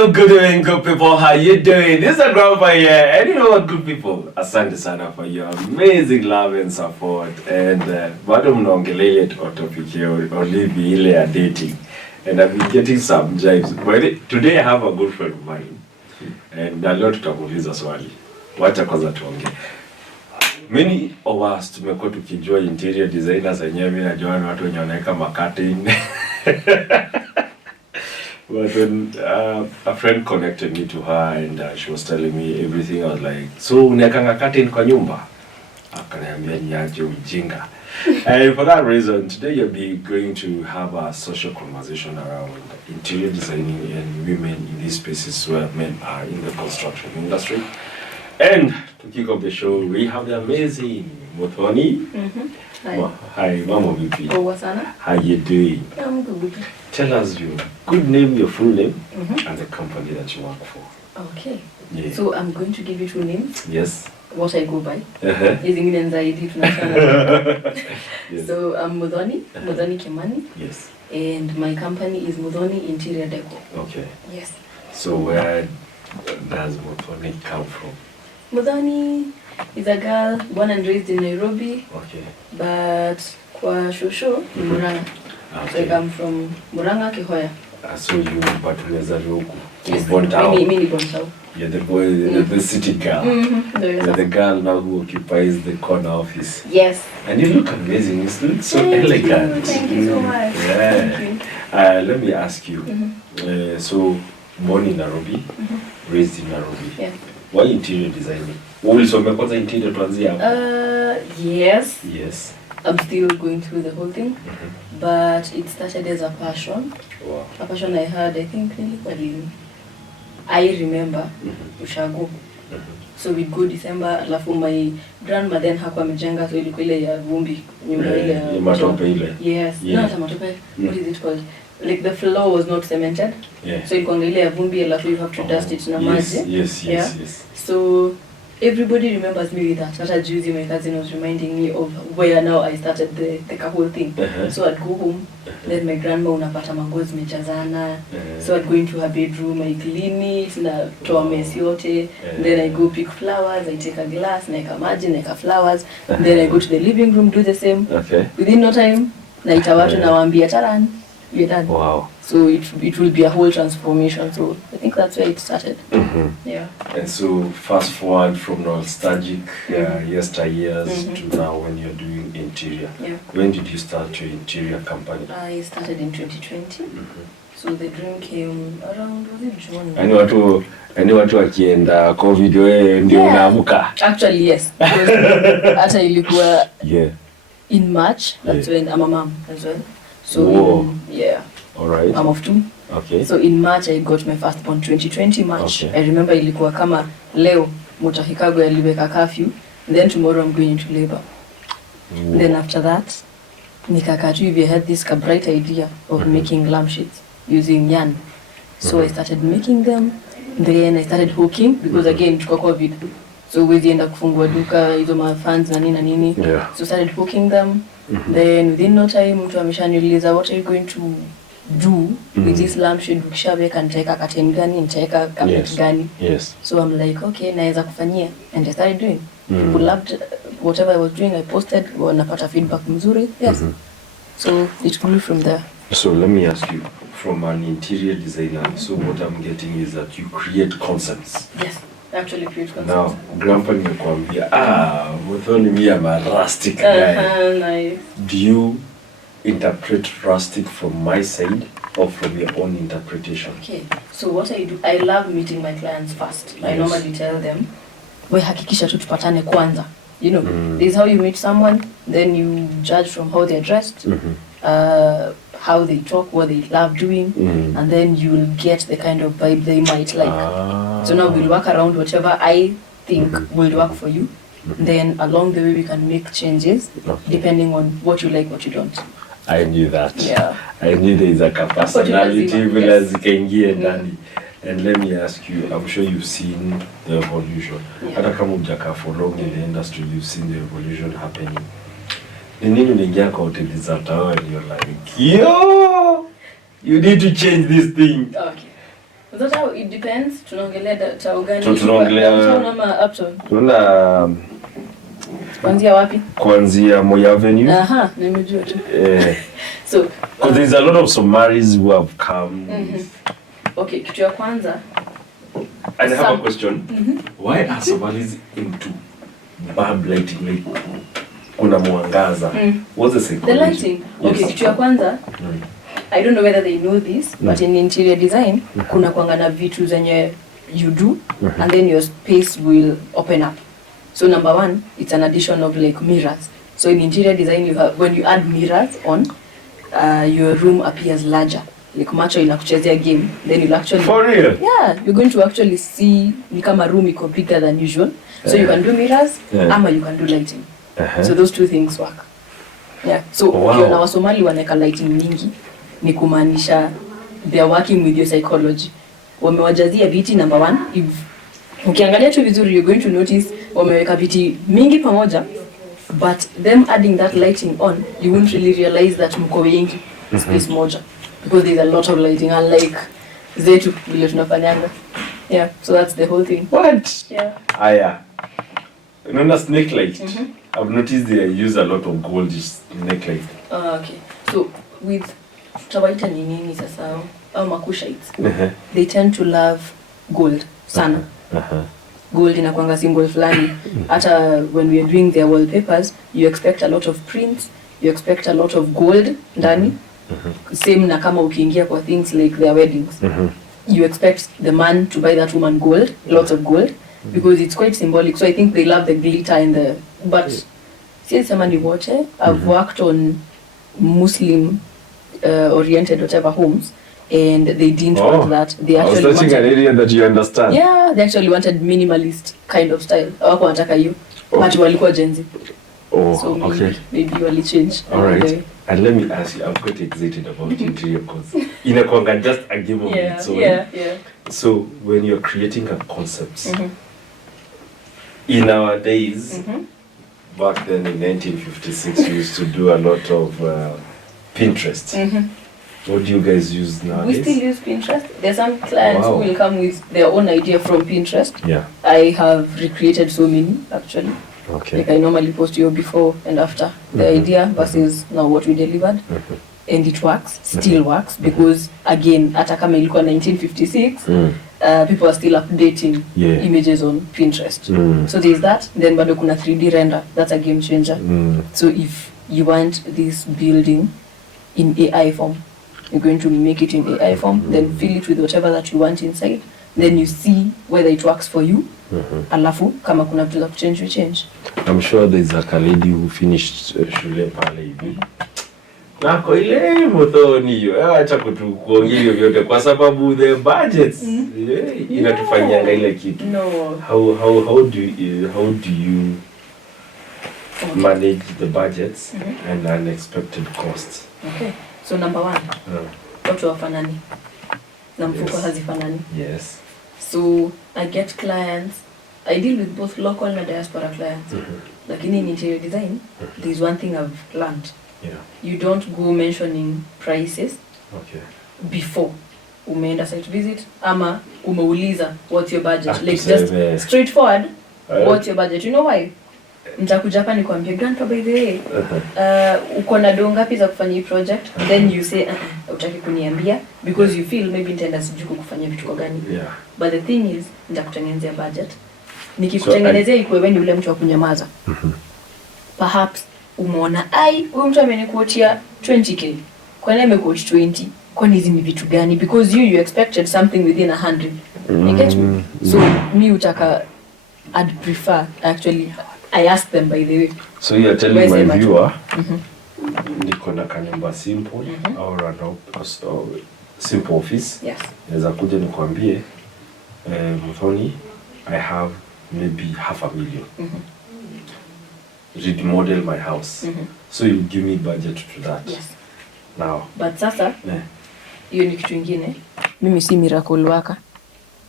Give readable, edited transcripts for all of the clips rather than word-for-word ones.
Hello, good evening, good people. How you doing? This is a grandpa here. And you know what, good people? Asante sana for your amazing love and support. And bado mnaongelea topic here, Olivia ile ya dating. And I've been getting some jibes. But today I have a good friend of mine. And leo tutamuuliza swali. Wacha kwanza tuongee. Many of us tumekuwa tukijua interior designers wenyewe, mimi najua watu wenye wanaweka makati. But when a friend connected me to her and she was telling me everything, I was like, so unekanga curtain kwa nyumba? Akaniambia niache ujinga. And for that reason, today you'll be going to have a social conversation around interior designing and women in these spaces where men are in the construction industry. And to kick off the show, we have the amazing Muthoni. Hi. Hi, Mama Vipi. Sana. How you doing? I'm good. Tell us your good name, your full name, and the company that you work for. Okay. Yeah. So I'm going to give you two names. Yes. What I go by. Yes. So I'm Muthoni, Muthoni Kimani. Yes. And my company is Muthoni Interior Deco. Okay. Yes. So where does Muthoni come from? Muthoni is a girl born and raised in Nairobi. Okay. But kwa shosho ni Murang'a. Okay. So I come from Murang'a, Kihoya. So you but huku. Yes. Born town. Me born town. You're the boy, the city girl. You're the girl now who occupies the corner office. Yes. And you look amazing. You look so Thank elegant. You. Thank you so much. Yeah. Thank you. Let me ask you. So born in Nairobi, raised in Nairobi. Yeah. Why interior designing? Ulisomea kwanza interior tuanzia hapo? Yes. Yes. I'm still going through the whole thing, but it started as a passion. Wow. A passion I had, I think, I remember ushago. So we'd go December, alafu my grandma then hakuwa amejenga, so ilikuwa ile ya vumbi, nyumba ile ya matope ile. Yes. Yeah. Not a matope. What is it called? Like the floor was not cemented. Yeah. So ilikuwa ile ya vumbi, alafu you have to dust it na maji. Yes. So everybody remembers me with that. Hata juzi my cousin was reminding me of where now I started the whole thing. So I'd go home, then my grandma unapata manguo zimejazana. So I'd go into her bedroom, I clean it, na toa mess yote. Then I go pick flowers, I take a glass, naeka maji, naeka flowers. Then I go to the living room, do the same. Okay. Within no time, naita watu nawaambia taran, we're done. Wow. So it will be a whole transformation. So I think that's where it started. Yeah. And so fast forward from nostalgic yesteryears to now when you're doing interior. Yeah. When did you start your interior company? I started in 2020. So the dream came around, was it June? Ani watu wakienda COVID wewe ndio unaamka? Actually yes. Hata ilikuwa in March. That's when I'm a mom as well. So all right. I'm of two. Okay. So in March I got my first born, 2020 March. Okay. I remember ilikuwa kama leo Mutahikago yaliweka curfew, then tomorrow I'm going into labor. Then after that nikakaa tu hivi, I had this bright idea of making lampshades using yarn. So I started making them. Then I started hooking because again tuko COVID. So wezi enda kufungua duka hizo ma fans na nini. So started hooking them. Then within no time mtu ameshaniuliza what are you going to do with this lampshade, ukishaweka nitaweka curtain gani, nitaweka carpet gani. So I'm like okay, naweza kufanyia, and I started doing. People loved whatever I was doing. I posted, wanapata feedback mzuri. Yes. So it grew from there. So let me ask you, from an interior designer, so what I'm getting is that you create concepts. Yes. Actually create concepts. Now, grandpa nimekwambia, Muthoni me I'm a rustic guy. Nice. Do you interpret rustic from my side or from your own interpretation? Okay. So what I do, I love meeting my clients first. Yes. I normally tell them, we hakikisha tu tupatane kwanza. You know, this is how you meet someone, then you judge from how they're dressed, how they talk, what they love doing, and then you'll get the kind of vibe they might like. So now we'll work around whatever I think will work for you. Then along the way we can make changes depending on what you like, what you don't. I knew that. Yeah. I knew there is a personality as ikaingia ndani. And let me ask you, I'm sure you've seen the evolution. Hata kama hujaka for long in the industry, you've seen the evolution happening. Ni nini unaingia kwa hoteli za tower and you're like, yo, you need to change this thing. Okay. That's how it depends. Tunaongelea tao gani? Tunaongelea Upton. Tuna Kuanzia wapi? Kuanzia Moi Avenue. Aha, nimejua tu. So, because there's a lot of Somalis who have come. Okay, kitu ya kwanza. I have a question. Why are Somalis into bulb lighting? Like, kuna mwangaza. What's the psychology? The lighting. Okay, kitu ya kwanza. I don't know whether they know this, but in interior design, kuna kuanga na vitu zenye you do, and then your space will open up. So number one, it's an addition of like mirrors. So in interior design, you have, when you add mirrors on, your room appears larger. Like macho inakuchezea game, then you'll actually... For real? Yeah, you're going to actually see ni kama room iko bigger than usual. So you can do mirrors, ama you can do lighting. So those two things work. Yeah. So ukiona Wasomali wanaweka lighting mingi, ni kumaanisha they are working with your psychology. Wamewajazia viti number one. If ukiangalia tu vizuri, you're going to notice wameweka viti mingi pamoja, but them adding that lighting on, you won't really realize that mko wengi space moja, because there's a lot of lighting, unlike zetu vile tunafanyanga. Yeah, so that's the whole thing. What? Yeah. Aya. Unaona snake light? I've noticed they use a lot of gold snake light. Okay. So with tawaita ni nini sasa au makushites, they tend to love gold sana. Gold inakuanga symbol fulani. Hata when we are doing their wallpapers, you expect a lot of prints, you expect a lot of gold ndani. Same na kama ukiingia kwa things like their weddings. You expect the man to buy that woman gold, lots of gold, because it's quite symbolic. So I think they love the glitter and the... But since somebody watch it, I've worked on Muslim oriented whatever homes, and they didn't want that. They actually I was touching an area that you understand. Yeah, they actually wanted minimalist kind of style. Hawako wanataka hiyo. But walikuwa Gen Z. So maybe wali change. All right. And let me ask you, I'm quite excited about interior because inakuanga just a game of its own. Yeah. So when you're creating a concept, in our days, back then in 1956, we used to do a lot of Pinterest. What do you guys use nowadays? We still use Pinterest. There's some clients who will come with their own idea from Pinterest. Yeah. I have recreated so many actually. Okay. Like I normally post your before and after the idea versus now what we delivered. And it works, still works, because again, hata kama ilikuwa 1956, people are still updating images on Pinterest. So there's that. Then bado kuna 3D render. That's a game changer. So if you want this building in AI form, you're going to make it in AI form, then fill it with whatever that you want inside. Then you see whether it works for you. Alafu kama kuna vitu za kuchange, we change. I'm sure there's a lady who finished shule pale hivi. Nako ile Muthoni hiyo, acha kuongea vyote kwa sababu the budgets inatufanyanga ile kitu. No. How do you manage the budgets and unexpected costs? Okay. So number one, watu wafanani na mfuko hazifanani. Yes. So I get clients, I deal with both local and diaspora clients. Lakini in interior design, there's one thing I've learned. Yeah. You don't go mentioning prices before umeenda site visit ama umeuliza what's your budget. Like just straightforward, what's your budget? You know why? Nitakuja hapa nikwambie grandpa, by the way, uko na do ngapi za kufanya hii project? Then you say utaki kuniambia because you feel maybe nitaenda sijui kufanya vitu kwa gani. But the thing is nitakutengenezea budget. Nikikutengenezea ikuwe wewe ni ule mtu wa kunyamaza. Perhaps umeona huyu mtu amenikuotia 20k. Kwa nini amekuotia 20? Kwani hizi ni vitu gani? Because you expected something within 100. You get me? So me utaka, I'd prefer actually, I ask them by the way. So you're telling my viewer, niko na kanyumba simple or a simple office. Yes. Naweza kuja nikwambie, Muthoni, I have maybe $500,000. Remodel my house. So you give me budget to that. Yes. Now. But sasa, hiyo ni kitu ingine. Mimi si miracle worker.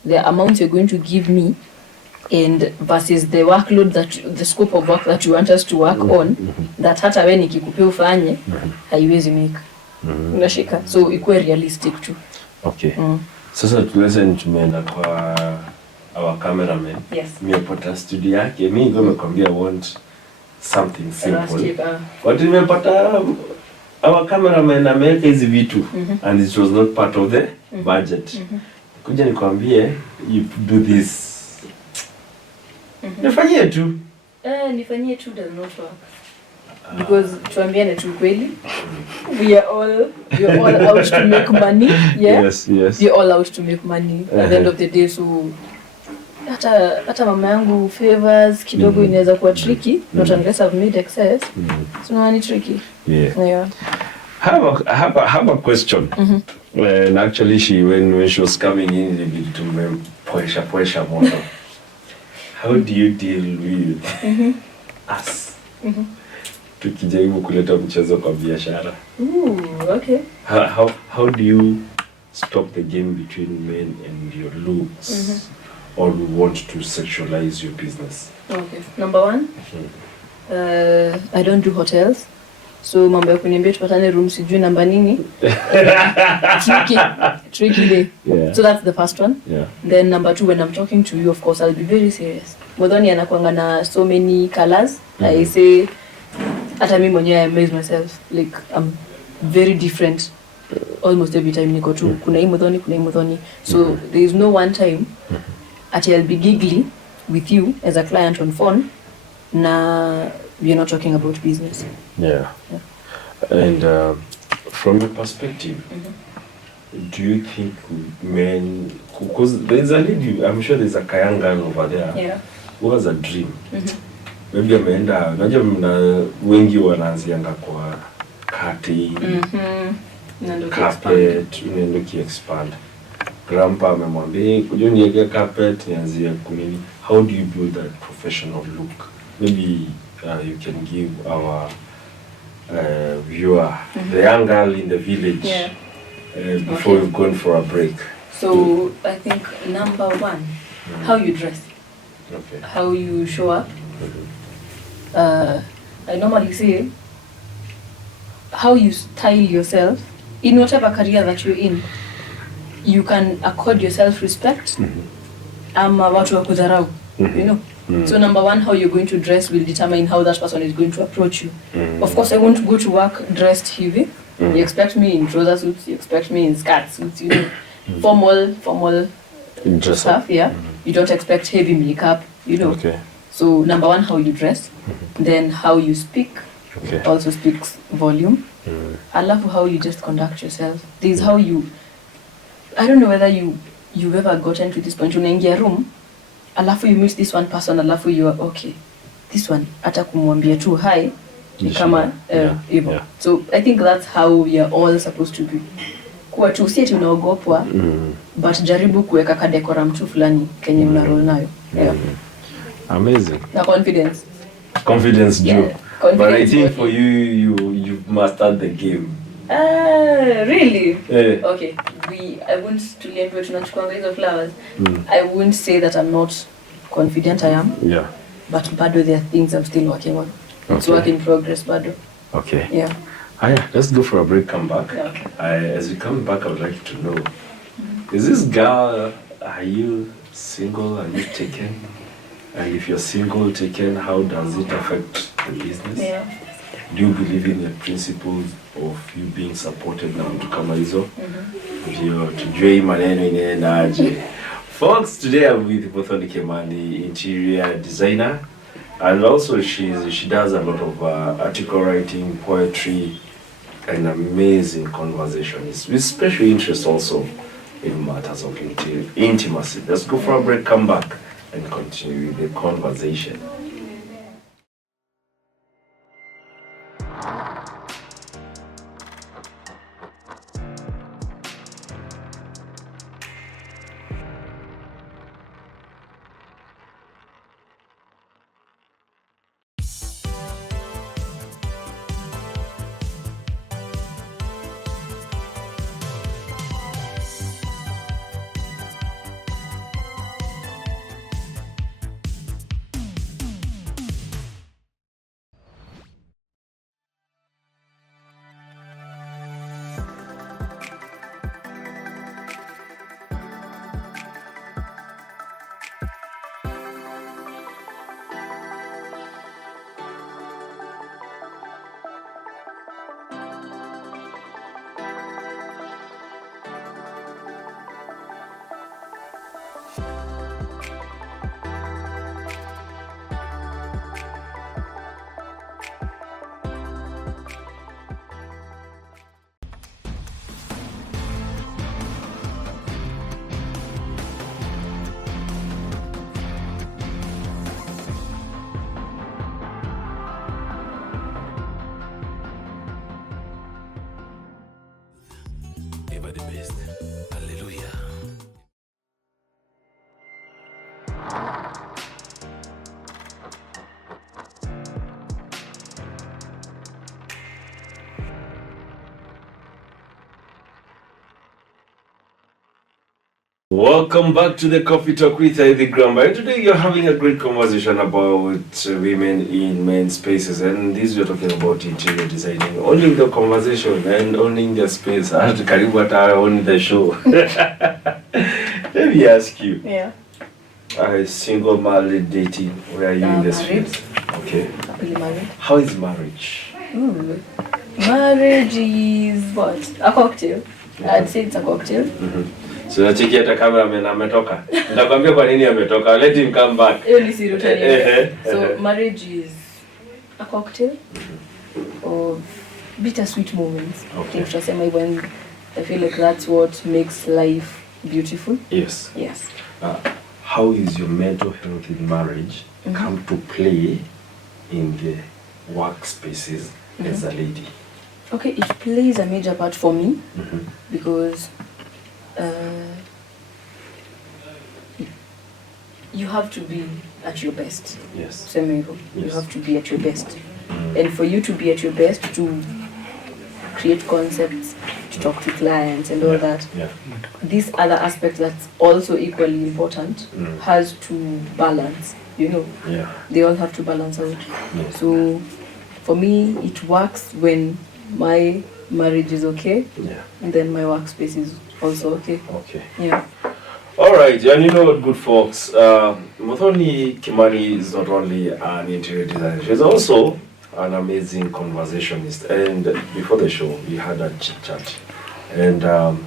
The amount you're going to give me and versus the workload the scope of work that you want us to work on, that hata wewe nikikupea ufanye haiwezi make. Unashika. So ikuwe realistic too. Okay. Sasa tulesen tumeenda kwa our cameraman. Yes. Nimepata studio yake. Mimi ndio nimekwambia I want something simple. But nimepata our cameraman ameweka hizi vitu and it was not part of the budget. Kuja nikwambie you do this. Nifanyie tu. Nifanyie tu does not work. Because tuambiane tu kweli, we are all out to make money. Yeah? Yes. We are all out to make money at the end of the day. So hata mama yangu favors kidogo inaweza kuwa tricky, not unless I've made excess. So ni tricky. Yeah. I have a question. And actually when she was coming in to me poesha moto. How do you deal with us? Tukijaribu kuleta mchezo kwa biashara. Okay. How do you stop the game between men and your looks? Or we want to sexualize your business? Okay. Number one, I don't do hotels. So mambo ya kuniambia tupatane room sijui namba nini. Tricky day. Yeah. So that's the first one. Yeah. Then number two, when I'm talking to you, of course, I'll be very serious. Muthoni anakuanga na so many colors. I say, hata mimi mwenyewe I amaze myself. Like, I'm very different almost every time niko tu. Kuna hii Muthoni. So there is no one time I'll be giggly with you as a client on phone. Na we're not talking about business. Yeah. And from your perspective, do you think men, because there's a lady, I'm sure there's a young girl over there who has a dream. Maybe ameenda, najua mna wengi wanaanzianga kwa cutting, carpet, unaenda ki-expand. Grandpa amemwambia, kuja niweke carpet, nianzie kunini. How do you build that professional look? Maybe you can give our viewer, the young girl in the village, before we've gone for a break. So I think number one, how you dress, how you show up. I normally say how you style yourself in whatever career that you're in. You can accord yourself respect. Watu wa kudharau, you know. So number one, how you're going to dress will determine how that person is going to approach you. Of course, I won't go to work dressed heavy. You expect me in trouser suits, you expect me in skirt suits, you know, formal stuff, You don't expect heavy makeup, you know. So number one, how you dress, then how you speak, also speaks volume. I love how you just conduct yourself. This is how you, I don't know whether you've ever gotten to this point, unaingia room, alafu you meet this one person, alafu you are okay. This one, hata kumwambia tu hi, kama hivyo. So I think that's how we are all supposed to be. Kuwa tu si eti unaogopwa, but jaribu kuweka kadekoram tu fulani kenye mna roll nayo. Amazing. Na confidence. Confidence, Joe. But I think for you've mastered the game. Really? Okay. I wouldn't tuliambiwa tunachukuanga hizo flowers. I wouldn't say that I'm not confident, I am. Yeah. But bado there are things I'm still working on. It's work in progress, bado. Okay. Yeah. Let's go for a break, come back. Okay. As we come back, I would like to know, is this girl, are you single, are you taken? And if you're single, taken, how does it affect the business? Yeah. Do you believe in the principles of you being supported na mtu kama hizo? Ndio, tujue hii maneno inaendaje. Folks, today I'm with Muthoni Kimani, interior designer. And also she does a lot of article writing, poetry, and amazing conversations with special interest also in matters of intimacy. Let's go for a break, come back, and continue with the conversation. are the best. Hallelujah. Welcome back to the Coffee Talk with Ivy Gramba. Today you're having a great conversation about women in men's spaces, and this we're talking about interior designing, owning the conversation and owning the space. I have to carry what I own the show. Let me ask you. Yeah. Single, married, dating, where are you in the Married. space? Okay. Happily married. How is marriage? Marriage is what? A cocktail. I'd say it's a cocktail. So nacheki hata cameraman ametoka. Nitakwambia kwa nini ametoka. Let him come back. So marriage is a cocktail of bittersweet moments. Okay. When I feel like that's what makes life beautiful. Yes. Yes. How is your mental health in marriage come to play in the workspaces as a lady? Okay, it plays a major part for me because you have to be at your best. Yes. You have to be at your best. And for you to be at your best, to create concepts, to talk to clients and all that, this other aspect that's also equally important has to balance, you know. They all have to balance out. So for me, it works when my marriage is okay, and then my workspace is also okay. Yeah. All right, and you know what, good folks, Muthoni Kimani is not only an interior designer, she's also an amazing conversationist. And before the show, we had a chit chat. And the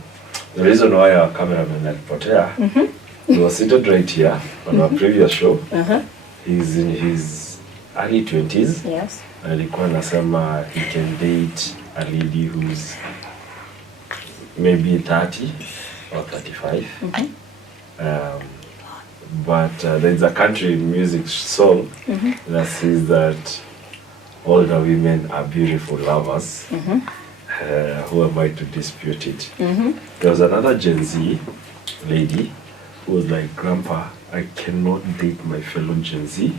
reason why our cameraman had Potea, he was seated right here on our previous show. He's in his early 20s. Yes. Alikuwa anasema he can date a lady who's maybe 30 or 35. But there's a country music song that says that older women are beautiful lovers. Who am I to dispute it? There was another Gen Z lady who was like, Grandpa, I cannot date my fellow Gen Z.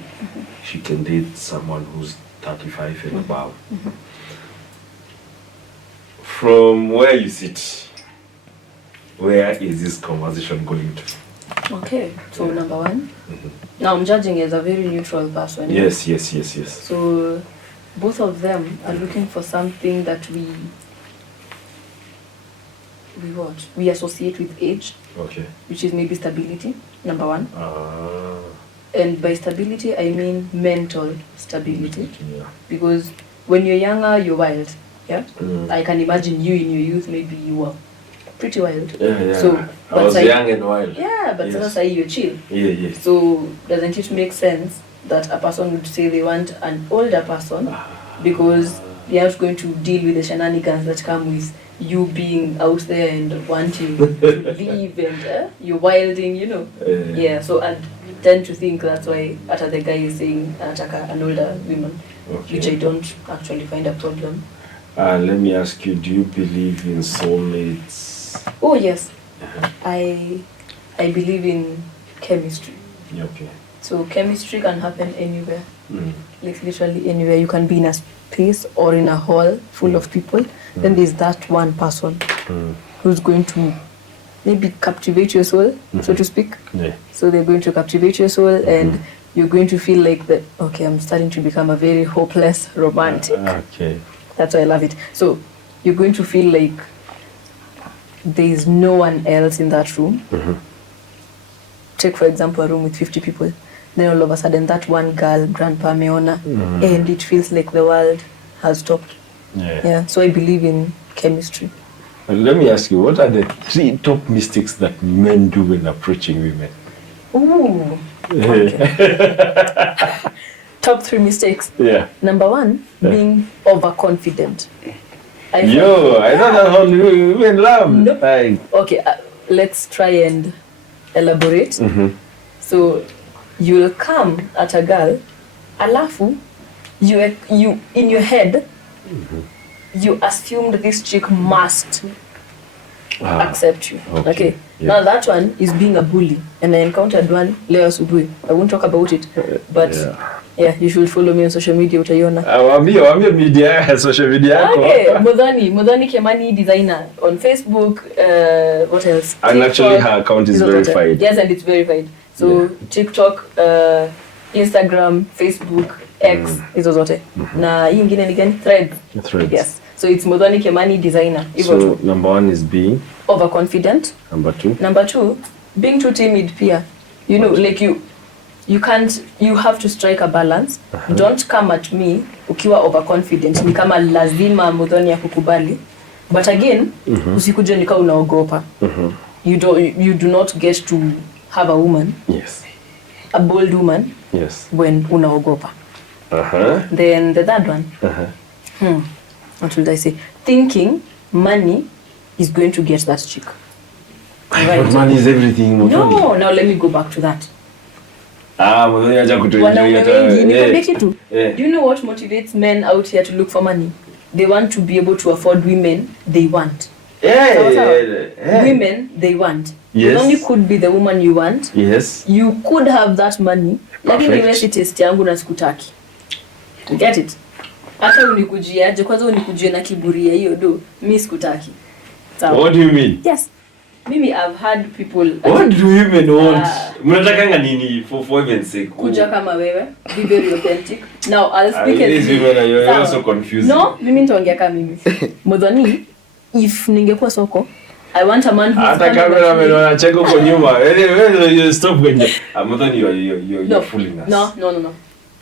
She can date someone who's 35 and above. From where you sit, where is this conversation going to? Okay, so number one, now I'm judging as a very neutral person. Yes. So both of them are looking for something that we associate with age, which is maybe stability, number one. And by stability, I mean mental stability. Because when you're younger, you're wild. I can imagine you in your youth, maybe you were pretty wild. So, I was young and wild. But yes. You're chill. Yes. So doesn't it make sense that a person would say they want an older person because they are not going to deal with the shenanigans that come with you being out there and wanting to leave and you're wilding, you know. So I tend to think that's why after the guy is saying an older woman, which I don't actually find a problem. Let me ask you, do you believe in soulmates? Oh yes. I believe in chemistry. So chemistry can happen anywhere. Like literally anywhere. You can be in a space or in a hall full of people. Then there's that one person who's going to maybe captivate your soul, so to speak. So they're going to captivate your soul and you're going to feel like that, okay, I'm starting to become a very hopeless romantic. That's why I love it. So you're going to feel like there's no one else in that room. Take, for example, a room with 50 people. Then all of a sudden, that one girl, Grandpa Meona, and it feels like the world has stopped. So I believe in chemistry. Let me ask you, what are the 3 top mistakes that men do when approaching women? Ooh. Okay. Top 3 mistakes. Number 1, being overconfident. I know that how women love. Nope. Okay, let's try and elaborate. So you'll come at a girl, alafu, you in your head, you assumed this chick must accept you. Okay. Yeah. Now that one is being a bully, and I encountered one leo asubuhi. I won't talk about it, but yeah, you should follow me on social media utaiona. Waambie media, social media yako. Okay, Muthoni Kimani designer on Facebook, what else? And TikTok, actually her account is verified. Yes, and it's verified. So TikTok, Instagram, Facebook, X, hizo zote. Na hii ingine ni gani? Threads. Yes. So it's Muthoni Kimani designer. So number 1 is being overconfident. Number 2. Number 2, being too timid pia. You know, like you have to strike a balance. Don't come at me ukiwa overconfident. Ni kama lazima Muthoni ya kukubali. But again, usikuje nika unaogopa. You do not get to have a woman. Yes. A bold woman. Yes. When unaogopa. Then the third one. What would I say? Thinking money is going to get that chick. Right. But money is everything. No, now let me go back to that. Muthoni acha kutuenjoy Do you know what motivates men out here to look for money? They want to be able to afford women they want. Women they want. Yes. You only could be the woman you want. Yes. You could have that money. Lakini wewe si test yangu na sikutaki. You get it? Hata unikujia aje kwanza unikujie na kiburi ya hiyo do. Mimi sikutaki. What do you mean? Yes. Mimi I've had people. What do women want? Mnatakanga nini for heaven's sake? Kuja kama wewe, be very authentic. Now I'll speak as these women are also confused. No, mimi nitaongea kama mimi. Muthoni, if ningekuwa soko, I want a man who's hata cameraman wanacheka kwa nyuma. Wewe stop kwenye. Muthoni you're fooling us. No.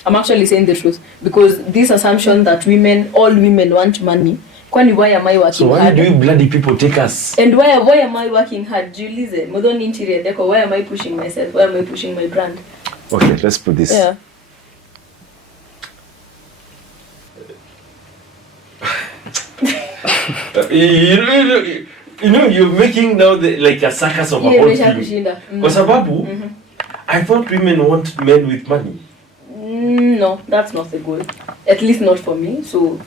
I'm actually saying the truth because this assumption that all women want money. Kwani why am I working hard? So why do you bloody people take us? And why am I working hard? Jiulize, Muthoni interior deco, why am I pushing myself? Why am I pushing my brand? Okay, let's put this. Yeah. You know, you're making now like a circus of a whole thing. Kwa sababu, I thought women want men with money. No, that's not the goal. At least not for me. So,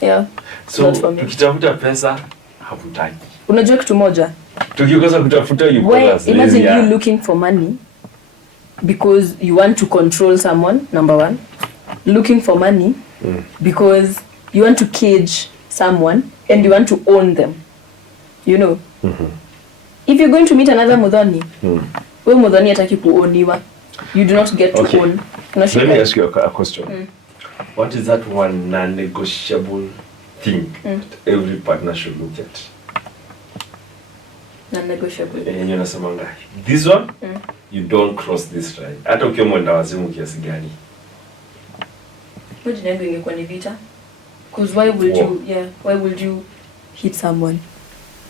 yeah. So, tukitafuta pesa, hafutaki. Unajua kitu moja? Tukikosa kutafuta, you call us lazy. Imagine you looking for money because you want to control someone, number 1. Looking for money because you want to cage someone and you want to own them. You know? If you're going to meet another Muthoni, we Muthoni hataki kuoniwa. You do not get to own. Let me ask you a question. What is that one non-negotiable thing that every partner should look at? Non-negotiable. Yenye unasemanga, this one, you don't cross this line. Hata ukiwa mwenda wazimu kiasi gani. What did ingekuwa ni vita? Because why would you hit someone?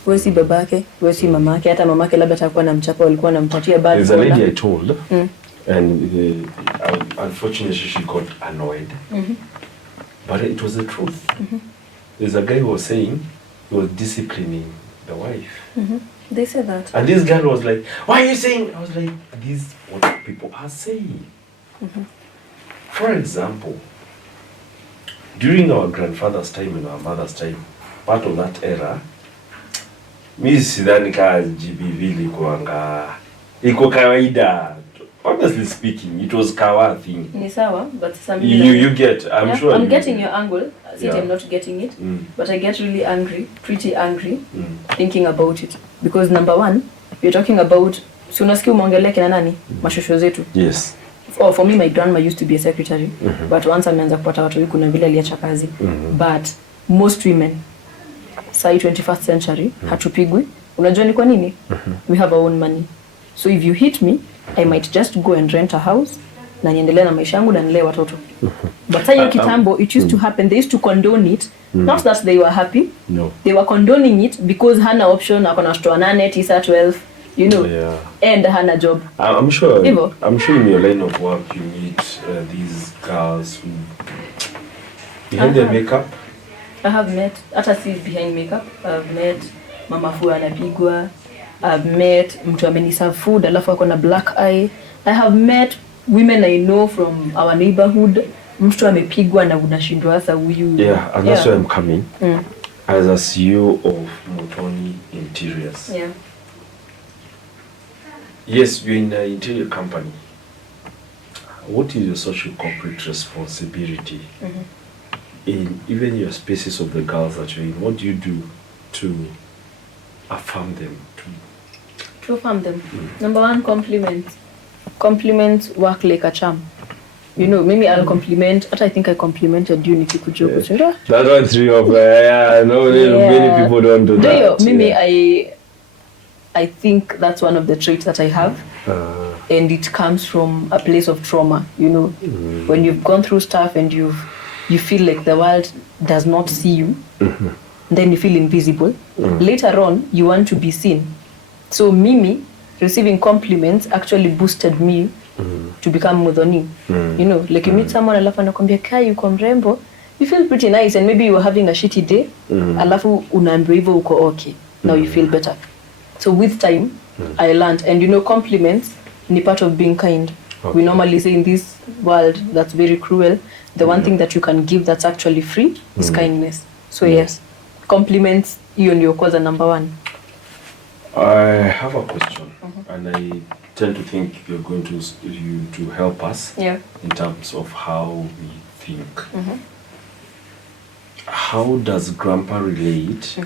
Wewe si babake, wewe si mamake, hata mamake labda atakuwa na mchapa walikuwa wanampatia bad. There's a lady I told and unfortunately she got annoyed. But it was the truth. There's a guy who was saying he was disciplining the wife. They said that. And this girl was like, why are you saying? I was like, this is what people are saying. For example, during our grandfather's time and our mother's time, part of that era, mimi sidhani ka GBV iko kawaida. Honestly speaking, it was kawa thing. Ni sawa, but some you get, I'm sure. I'm getting your angle. I'm not getting it, but I get really angry, pretty angry, thinking about it. Because number 1, you're talking about, si unasikia umeongelea kina nani? Mashosho zetu. Yes. For me, my grandma used to be a secretary, but once ameanza kupata watu kuna vile aliacha kazi. But most women, say 21st century, hatupigwi. Unajua ni kwa nini? We have our own money. So if you hit me, I might just go and rent a house na niendelee na maisha yangu na nilee watoto. But sayo kitambo, it used to happen. They used to condone it. Not that they were happy. No. They were condoning it because hana option, akona watoto 8, 9, 12, you know, and hana job. I'm sure in your line of work you meet these girls who behind their makeup. I have met, hata si behind makeup, I've met mama fu anapigwa. I've met mtu ameniserve food alafu ako na black eye. I have met women I know from our neighborhood, mtu amepigwa na unashindwa sasa huyu. Yeah, and that's where I'm coming. as a CEO of Muthoni Interiors. Yeah. Yes, you're in an interior company. What is your social corporate responsibility in even your spaces of the girls that you're in? What do you do to affirm them? To affirm them. Number one, compliment. Compliment work like a charm. You know, maybe I'll compliment. I think I complimented you if you could joke. That one three of many people don't do that. Mimi, I think that's one of the traits that I have. And it comes from a place of trauma, you know. When you've gone through stuff and you feel like the world does not see you, then you feel invisible. Later on, you want to be seen. So Mimi, receiving compliments actually boosted me to become Muthoni. You know, like you meet someone, alafu anakwambia kai yuko mrembo, you feel pretty nice, and maybe you were having a shitty day, alafu unaambiwa hivyo uko okay. Now you feel better. So with time, I learned, and you know, compliments ni part of being kind. Okay. We normally say in this world that's very cruel, the one thing that you can give that's actually free is kindness. So yes, compliments, hiyo ndio kwanza number one. I have a question, and I tend to think you're going to help us in terms of how we think. How does Grandpa relate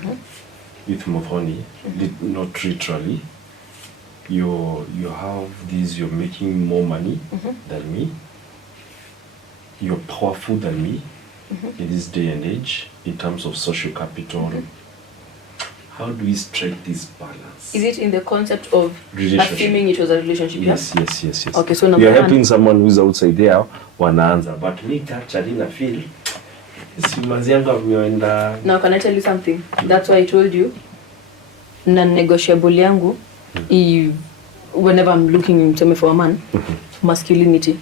with Muthoni? Not literally. You have this. You're making more money than me. You're powerful than me in this day and age in terms of social capital. How do we strike this balance? Is it in the concept of assuming it was a relationship? Yes. Okay, so you're helping someone who's outside there, wanaanza. But me, actually, I feel, now, can I tell you something? That's why I told you, non-negotiable yangu, whenever I'm looking for a man, masculinity,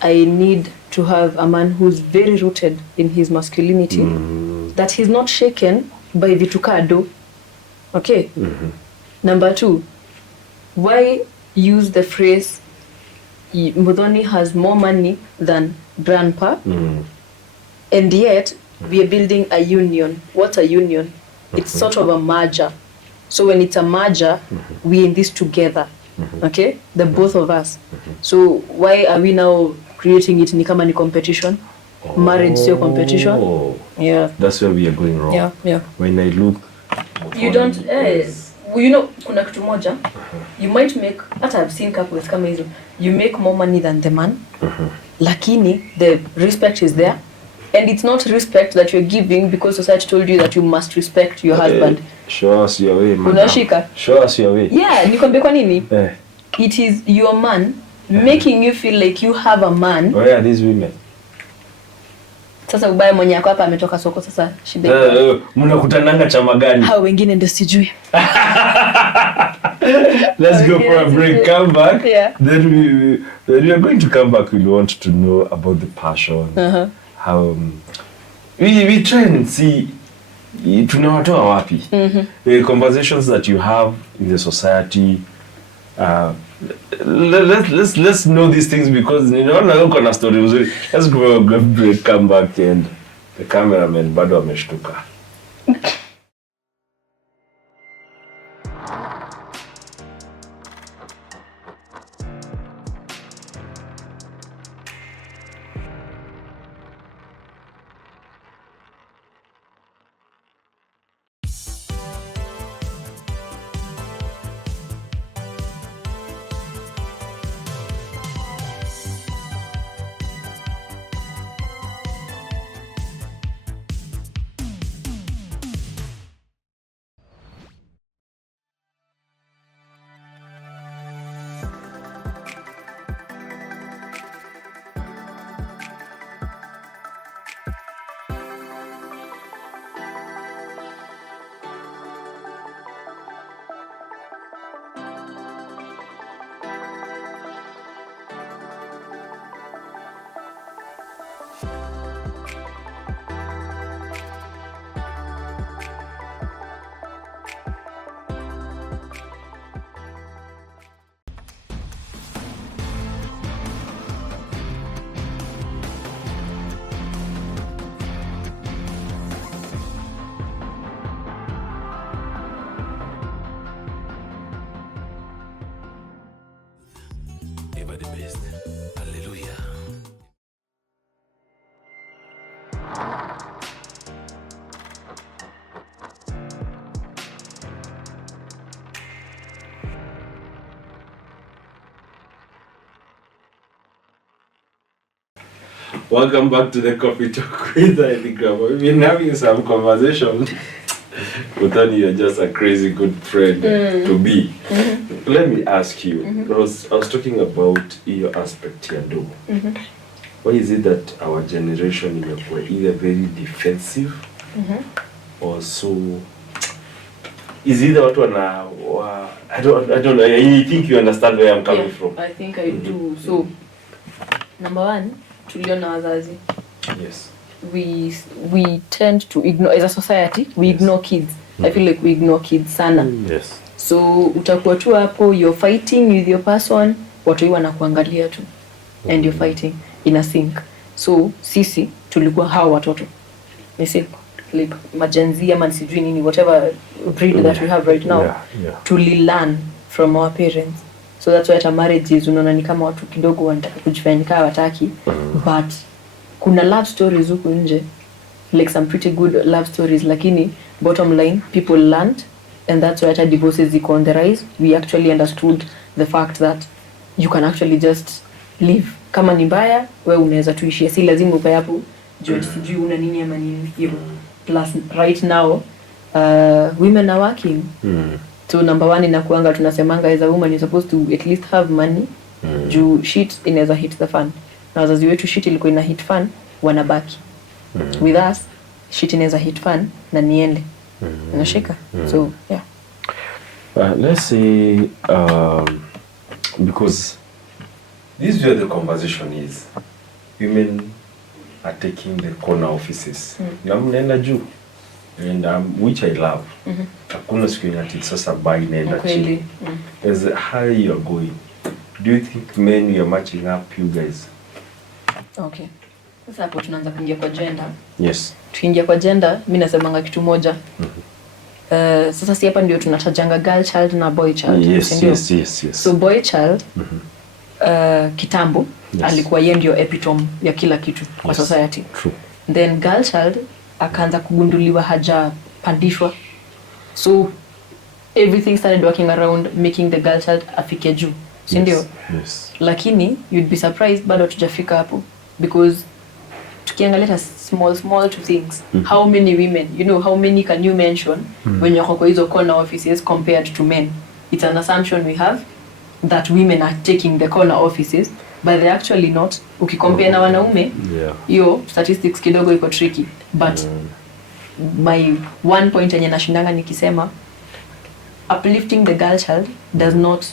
I need to have a man who's very rooted in his masculinity, that he's not shaken by vitukado. Okay? Number two, why use the phrase Muthoni has more money than Grandpa, and yet we are building a union? What's a union? It's sort of a merger. So when it's a merger, we're in this together. Okay? The both of us. So why are we now creating it ni kama ni competition? Marriage is your competition. Yeah. That's where we are going wrong. Yeah. When I look, you don't. You know, kuna kitu moja. You might make. I've seen couples kama hizo. You make more money than the man. Lakini the respect is there, and it's not respect that you're giving because society told you that you must respect your husband. Show us your way, man. Unashika. Show us your way. Yeah, nikwambie kwa nini? It is your man making you feel like you have a man. Where are these women? Sasa ubaya mwenye yako hapa ametoka soko, sasa shida. Mnakutananga chama gani? Hao wengine ndio sijui. Let's go for a break, come back. Then we are going to come back. We want to know about the passion. How we try and see tunawatoa wapi. The conversations that you have in the society. Let's know these things, because you know uko na story nzuri. Let's go break, come back, and the cameraman bado ameshtuka. Welcome back to the Coffee Talk with Grandma. We've been having some conversation. Muthoni, you're just a crazy good friend to be. Let me ask you, I was talking about your aspect here, though. Why is it that our generation were either very defensive or so? Is it what one? I don't know. I think you understand where I'm coming from. I think I do. So, number one, tuliona wazazi. Yes. We tend to ignore, as a society, we ignore kids. I feel like we ignore kids sana. Yes. So utakuwa tu hapo, you're fighting with your person, watu wanakuangalia tu, and you're fighting in a sync. So sisi tulikuwa hao watoto, like majenzi ama sijui nini, whatever breed that we have right now, tulilearn from our parents. So that's why at marriages unaona ni kama watu kidogo wanataka kujifanya kama wataki, but kuna love stories huko nje, like some pretty good love stories, lakini bottom line people learned, and that's why divorces ziko on the rise. We actually understood the fact that you can actually just live. Kama ni mbaya wewe unaweza tuishia, si lazima ukae hapo juu sijui una nini ama nini hivyo. Plus right now women are working. So number one inakuanga tunasemanga as a woman you're supposed to at least have money. Juu shit inaweza hit the fan. Na wazazi wetu shit ilikuwa ina hit fan, wanabaki. With us shit inaweza hit fan na niende. Unashika. So yeah. Let's say because this is where the conversation is. Women are taking the corner offices. Na mnaenda juu. And which I love. Hakuna siku yenye sasa buy naenda chini. As how you are going. Do you think men you are matching up you guys? Okay. Sasa hapo tunaanza kuingia kwa gender. Yes. Tukiingia kwa gender, mimi nasemanga kitu moja. Sasa si hapa ndio tunatajanga girl child na boy child. Yes. So boy child kitambo alikuwa yeye ndio epitome ya kila kitu kwa society. True. Then girl child akaanza kugunduliwa haja pandishwa. So everything started working around making the girl child afike juu. Si ndio? Yes. Lakini you'd be surprised bado tujafika hapo, because tukiangalia small to things. How many women, how many can you mention when you're kwa hizo corner offices compared to men? It's an assumption we have that women are taking the corner offices, but they're actually not. Ukicompare na wanaume, hiyo statistics kidogo iko tricky. But my one point yenye nashindanga nikisema, uplifting the girl child does not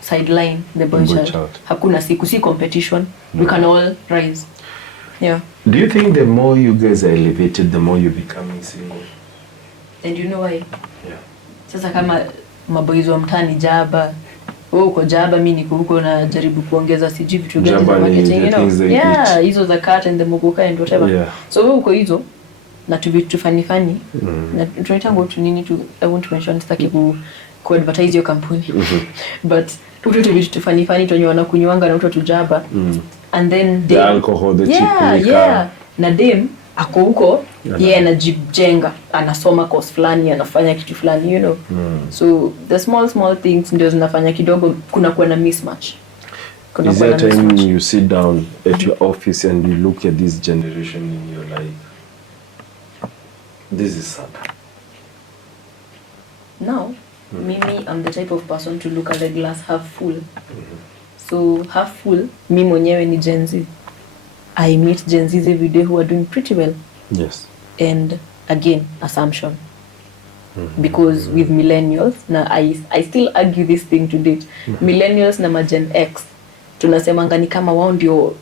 sideline the boy child. Hakuna siku, si competition. We can all rise. Yeah. Do you think the more you guys are elevated, the more you're becoming single? And you know why? Yeah. Sasa kama maboys wa mtani jaba, wewe uko jaba, mimi niko huko na jaribu kuongeza siji vitu gani za marketing, yeah, hizo za cut and the muguka and whatever. Yeah. So wewe uko hizo na tu vitu funny na tunaitanga tu nini tu, I won't mention, sitaki ku advertise your company. But tu vitu funny tunyo wanakunywanga na tu jaba. And then the alcohol, the cheap liquor. Na dem ako huko yeye anajijenga, anasoma course fulani, anafanya kitu fulani, So the small things ndio zinafanya kidogo kuna kuwa na mismatch. Is there a time you sit down at your office and you look at this generation in your life? This is sad. Now, mimi I'm the type of person to look at the glass half full. So half full, mimi mwenyewe ni Gen Z. I meet Gen Zs every day who are doing pretty well. Yes. And again, assumption. Because with millennials, now I still argue this thing today. Millennials na Gen X, tunasemanga ni kama wao ndio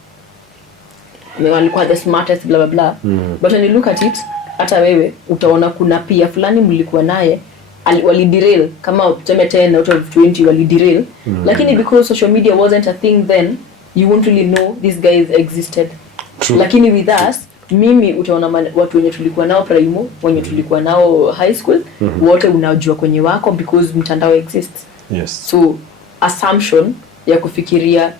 walikuwa the smartest blah blah blah. But when you look at it, hata wewe utaona kuna pia fulani mlikuwa naye waliderail kama tuseme 10 out of 20 waliderail. Lakini because social media wasn't a thing then, you won't really know these guys existed. True. Lakini with us, mimi utaona watu wenye tulikuwa nao primo, wenye tulikuwa nao high school, wote unajua kwenye wako because mtandao exists. Yes. So assumption ya kufikiria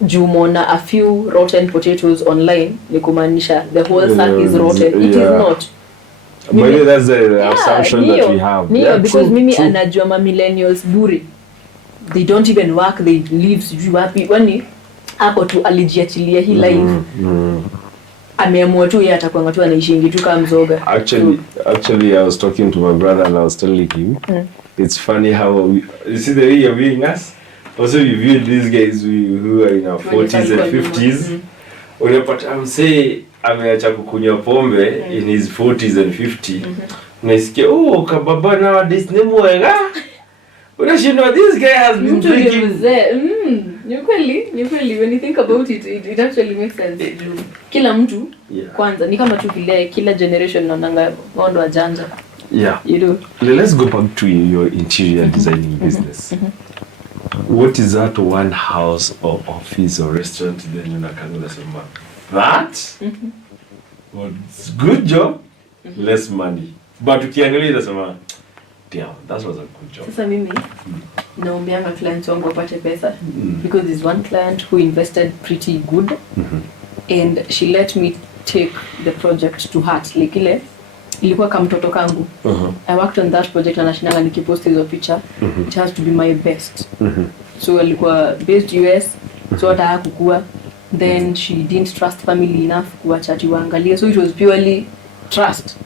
jumona a few rotten potatoes online ni kumaanisha the whole sack is rotten. It is not. Maybe that's the assumption that we have. Because mimi anajua ma millennials buri. They don't even work, they live sijui wapi. Wani hapo tu alijiachilia hii life. Ameamua tu yeye atakuwa tu anaishingi tu kama mzoga. Actually I was talking to my brother and I was telling him it's funny how you see the way you're viewing us. Also you view these guys who are in our 40s and 50s. Unapata amsee ameacha kukunywa pombe in his 40s and 50. Unasikia kababa nowadays ni mwenga. Unashindwa this guy has been drinking. Ni kweli when you think about it, it actually makes sense. Kila mtu kwanza ni kama tu vile kila generation naonanga wando wajanja. Yeah. You know. Let's go back to your interior designing business. What is that one house or office or restaurant then unakanga sema that? Well, it's good job, less money. But ukiangalia unasema damn, that was a good job. Sasa mimi naombeanga clients wangu wapate pesa because there's one client who invested pretty good and she let me take the project to heart. Like ile ilikuwa kama mtoto kangu. I worked on that project and ashinanga nikipost hizo picture. It has to be my best. So alikuwa based US, so hata kukua. Then she didn't trust family enough kuacha ati waangalie. So it was purely trust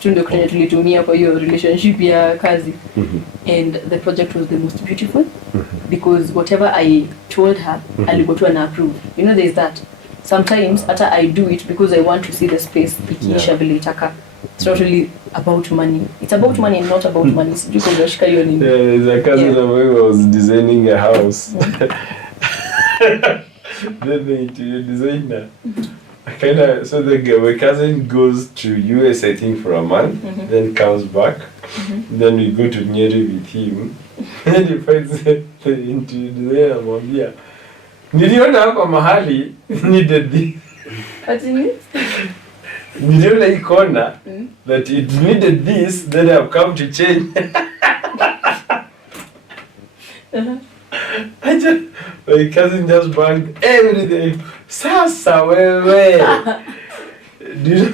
tu ndio kwenye tulitumia kwa hiyo relationship ya kazi. And the project was the most beautiful because whatever I told her alikuwa tu ana approve. You know there's that sometimes hata I do it because I want to see the space ikiisha vile itaka. It's not really about money. It's about money and not about money. You can just carry on in. There's a cousin of mine was designing a house. Then the interior designer so my cousin goes to US I think for a month, then comes back, then we go to Nyeri with him, and he finds the interior designer amwambia niliona hapa mahali needed this. Niliona hii corner that it needed this, then I've come to change. My cousin just banged everything. Sasa wewe.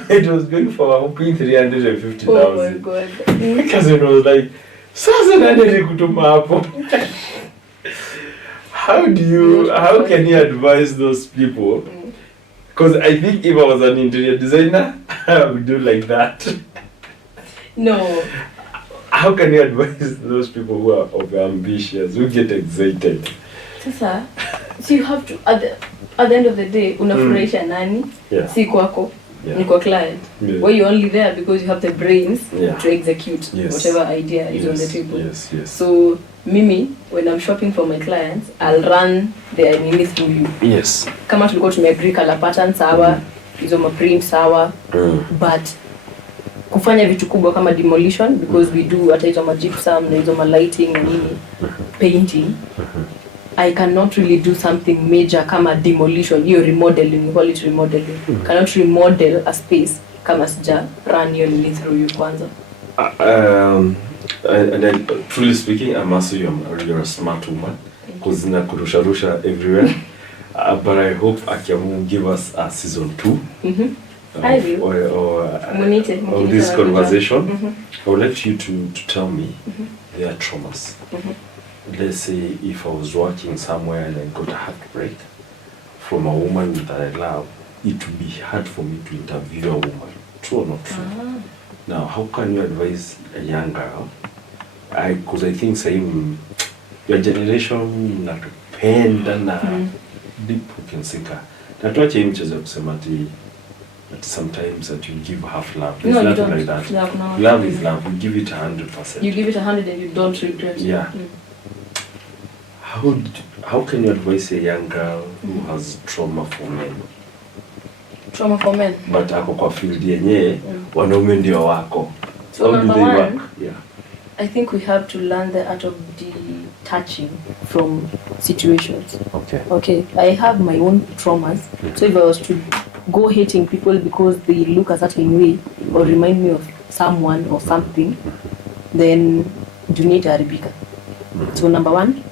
It was going for a whopping 350,000. Oh my God. My cousin was like, sasa nani alikutuma hapo? How can you advise those people? Because I think if I was an interior designer, I would do like that. No. How can you advise those people who are ambitious, who get excited? Sasa, so you have to, at the end of the day, unafurahisha nani? Si kwako, ni kwa client. Where you're only there because you have the brains to execute whatever idea is on the table. Yes. So, mimi, when I'm shopping for my clients, I'll run their Eunice through you. Yes. Kama tulikuwa tumeagree color pattern sawa, hizo print sawa, but kufanya vitu kubwa kama demolition because we do hata hizo gypsum na hizo lighting na nini, painting. I cannot really do something major kama demolition, hiyo remodeling, we call it remodeling. Cannot remodel a space kama sija run your nini through you kwanza. And then, truly speaking, I must say you're a smart woman because na kurusha everywhere. But I hope Akiamu give us a season 2 of this conversation. I would like you to tell me their traumas. Let's say if I was working somewhere and I got a heartbreak from a woman that I love, it would be hard for me to interview a woman. True or not true? Now, how can you advise a young girl? Because I think saying your generation nakupenda na deep ukinsinka. Na tuache mchezo ya kusema that sometimes that you give half love. There's nothing like that. Love is love. You give it 100%. You give it 100 and you don't regret. Yeah. How can you advise a young girl who has trauma for men? Trauma for men. But ako kwa field yenye wanaume ndio wako. So how do they work? Yeah. I think we have to learn the art of detaching from situations. Okay. I have my own traumas. So if I was to go hating people because they look a certain way or remind me of someone or something, then dunia itaharibika. So number 1,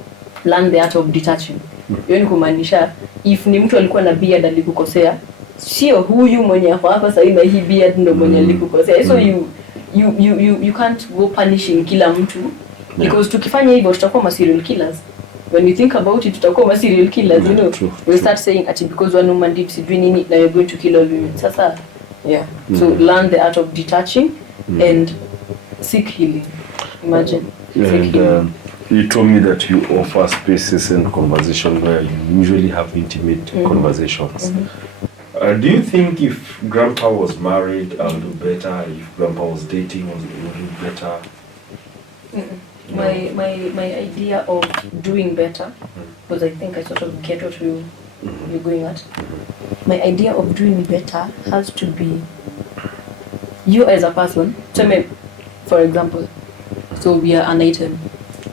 learn the art of detaching. Hiyo ni kumaanisha if ni mtu alikuwa na beard alikukosea, sio huyu mwenye hapa sasa na hii beard ndo mwenye alikukosea. So you can't go punishing kila mtu because tukifanya hivyo tutakuwa serial killers. when you think about it, tutakuwa serial killers, you know. We start saying because one woman did sijui nini, now you're going to kill all women. Sasa, yeah. So learn the art of detaching and seek healing. Imagine. And you told me that you offer spaces and conversation where you usually have intimate conversations. Do you think if Grandpa was married, I'll do better? If Grandpa was dating, would do better? My idea of doing better, because I think I sort of get what you're going at. My idea of doing better has to be you as a person. Tell me, for example, so we are an item.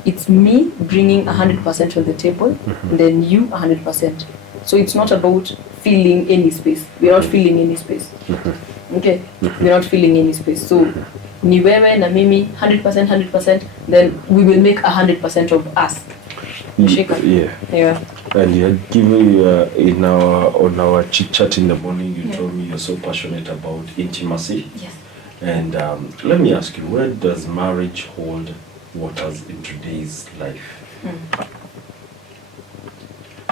It's me bringing 100% on the table, and then you 100%. So it's not about filling any space. We are not filling any space. Okay? We are not filling any space. So ni wewe na mimi 100%, then we will make 100% of us. Yeah. And you had given on our chit chat in the morning, you told me you're so passionate about intimacy. Yes. And let me ask you, where does marriage hold waters in today's life?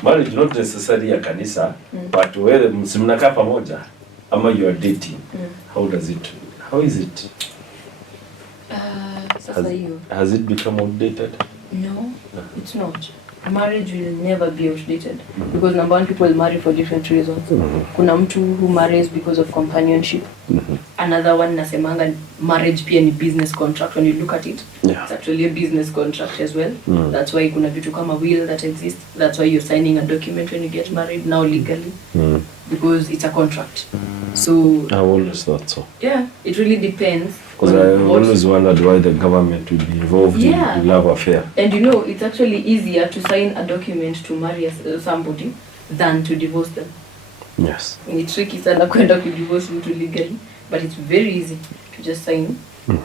Marriage not necessarily a kanisa, but where mnakaa pamoja, ama you are dating. How is it? Has it become outdated? No, it's not. Marriage will never be outdated because number one, people marry for different reasons. Kuna mtu who marries because of companionship. Another one nasemanga marriage pia ni business contract. When you look at it, it's actually a business contract as well. That's why kuna vitu kama will that exist. That's why you're signing a document when you get married now legally because it's a contract. So I always thought so. Yeah, it really depends. Because I always wondered why the government would be involved in love affair. And you know, it's actually easier to sign a document to marry somebody than to divorce them. Yes. And it's tricky sana kwenda ku divorce mtu legally, but it's very easy to just sign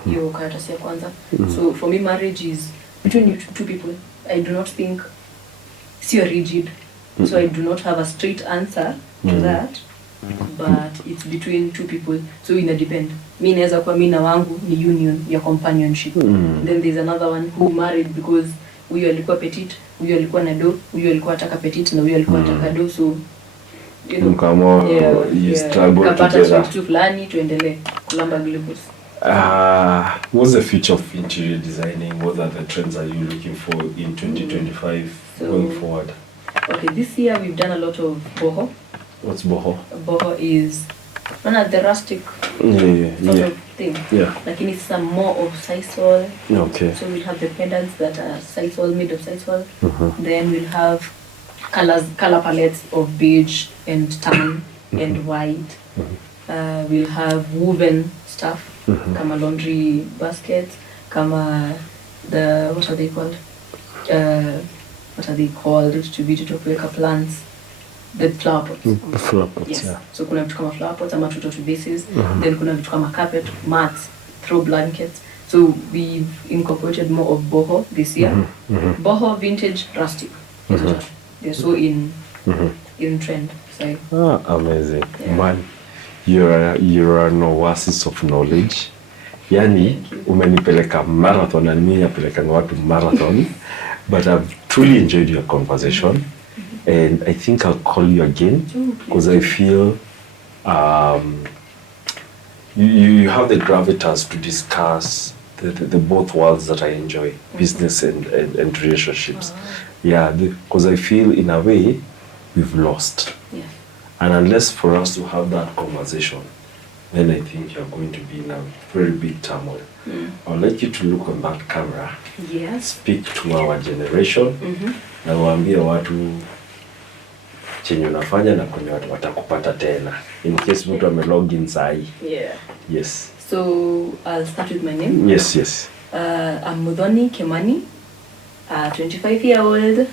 your karatasi ya kwanza. So for me, marriage is between two people. I do not think so rigid. So I do not have a straight answer to that. But it's between two people, so ina depend. Mi naweza kuwa mimi na wangu ni union ya companionship. Then there's another one who married because huyu alikuwa petite, huyu alikuwa na do, huyu alikuwa ataka petite na huyu alikuwa ataka do, so you know, kapata kitu fulani tuendelee kulamba glucose. What's the future of interior designing? What are the trends are you looking for in 2025 going forward? Okay, this year we've done a lot of boho. What's boho? Boho is the rustic sort of thing. Yeah. Like it's some more of sisal. Okay. So we'll have the pendants that are sisal, made of sisal. Then we'll have color palettes of beige and tan and white. We'll have woven stuff, kama laundry baskets, kama what are they called? To be to kuweka plants. The flower pots. Flower pots, yes. Yeah. So kuna vitu kama flower pots ama tutoto vases. Then kuna vitu kama carpet, mats, throw blankets. So we've incorporated more of boho this year. Boho, vintage, rustic. They're so in trend. So. Amazing. Yeah. Man, you're an oasis of knowledge. Yani, umenipeleka marathon na mimi napeleka watu marathon. But I've truly enjoyed your conversation. And I think I'll call you again because I feel you have the gravitas to discuss the both worlds that I enjoy, business and relationships. Yeah, because I feel in a way we've lost. Yeah. And unless for us to have that conversation, then I think you're going to be in a very big turmoil. I'll let you to look on that camera. Yes. Speak to our generation. Na waambie watu chenye unafanya na kwenye watu watakupata tena in case mtu amelogin sahi. Yeah. Yes. So I'll start with my name. Yes. I'm Muthoni Kimani, 25-year-old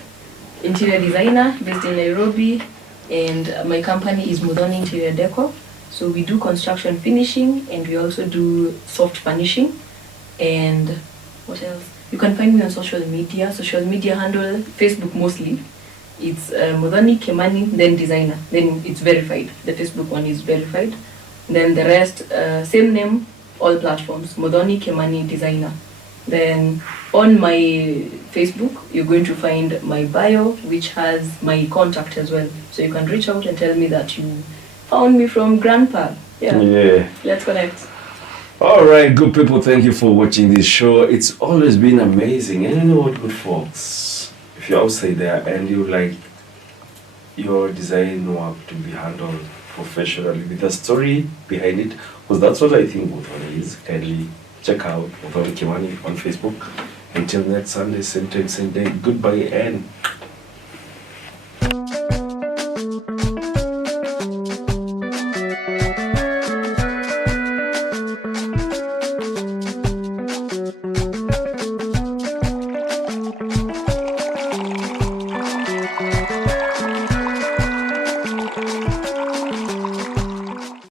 interior designer based in Nairobi, and my company is Muthoni Interior Decor. So we do construction finishing and we also do soft furnishing. And what else? You can find me on social media handle, Facebook mostly. It's Muthoni Kimani, then designer. Then it's verified. The Facebook one is verified. Then the rest, same name, all platforms. Muthoni Kimani designer. Then on my Facebook, you're going to find my bio, which has my contact as well. So you can reach out and tell me that you found me from Grandpa. Yeah. Let's connect. All right, good people, thank you for watching this show. It's always been amazing. And you know what, good folks? If you're outside there and you like your design work to be handled professionally with a story behind it, because that's what I think Muthoni is. Kindly check out Muthoni Kimani on Facebook. Until next Sunday, same time, same day. Goodbye and